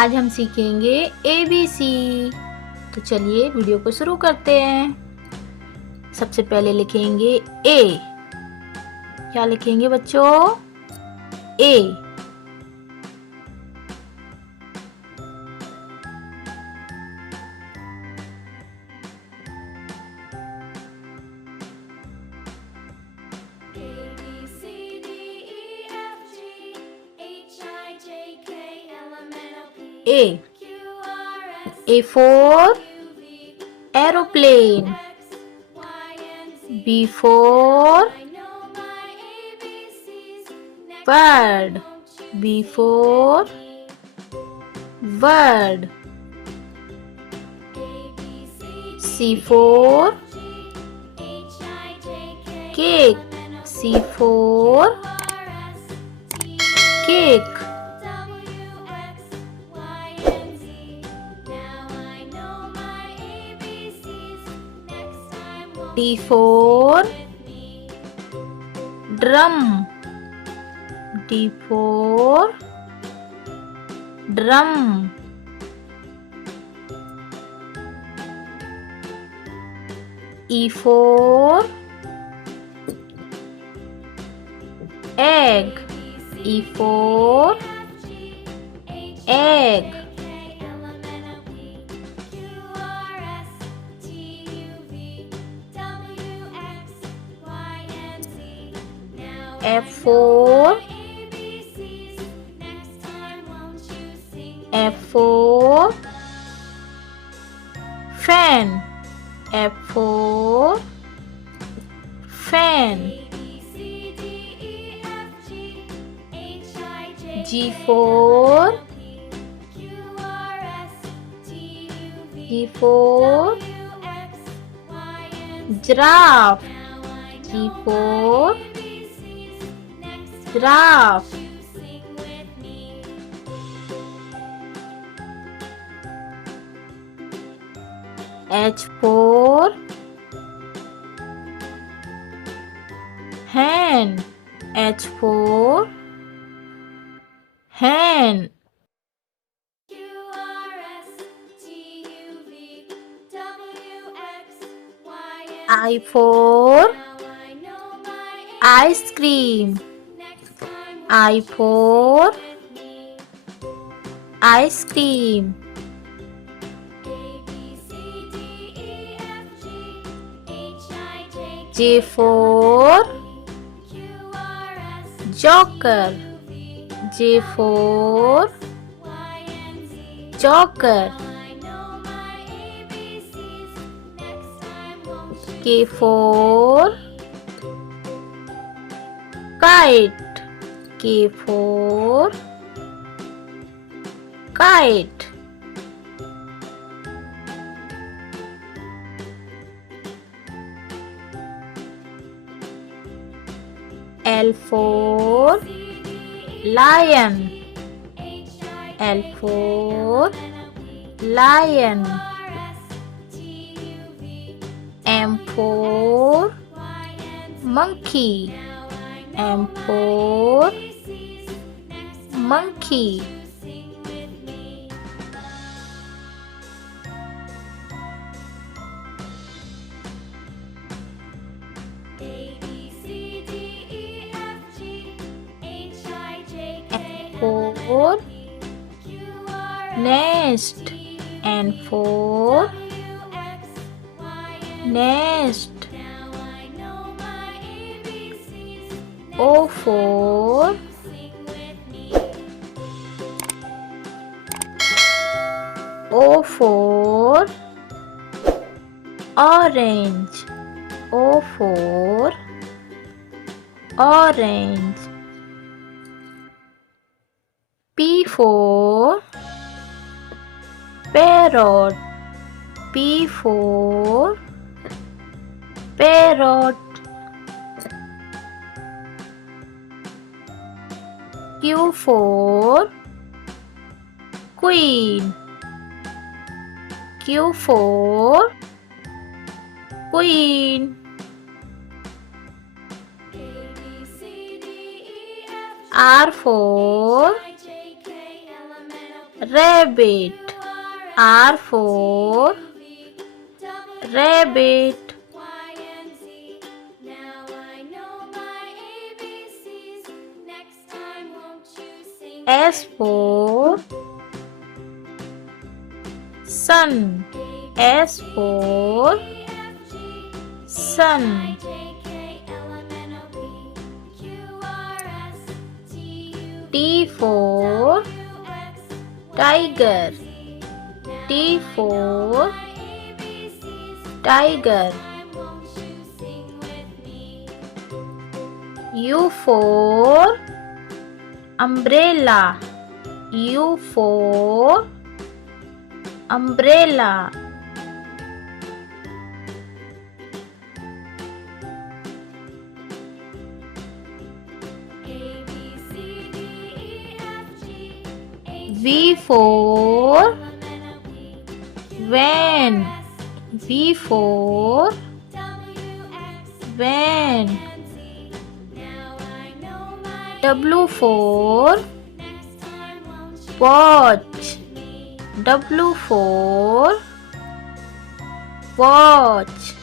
आज हम सीखेंगे ABC। तो चलिए वीडियो को शुरू करते हैं। सबसे पहले लिखेंगे A। क्या लिखेंगे बच्चों? A। A. A for aeroplane. B for bird. B for bird. C for cake. C for cake. D for drum. D for drum. E for egg. E for egg. F for fan. F for fan. G for giraffe. G for giraffe. H for hen. H for hen. I for ice cream. I for ice cream. J for joker. J for joker. K for kite. K for kite. L for lion. L for lion. M for monkey. M for monkey. N for nest. N for nest. O for orange. O for orange. P for parrot. P for parrot. Q for queen. Q for queen. R for rabbit. R for rabbit. S for sun. S for sun. T for tiger. T for tiger. U for umbrella. U for umbrella. V for van. V for van. W for watch. W for watch.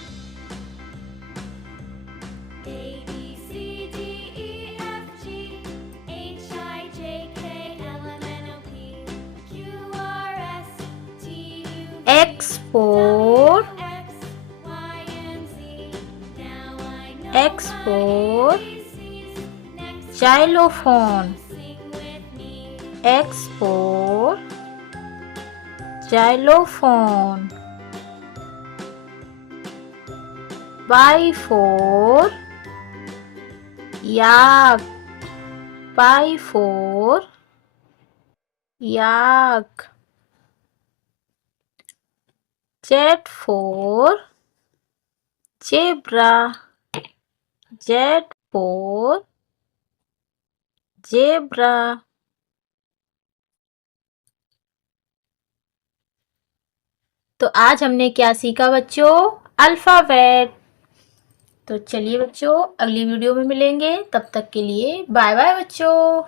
X for xylophone. X for xylophone. Y for yak. Y for yak. Z for zebra. Z for zebra. तो आज हमने क्या सीखा बच्चों? Alphabet. तो चलिए बच्चों, अगली वीडियो में मिलेंगे। तब तक के लिए बाय बाय बच्चों।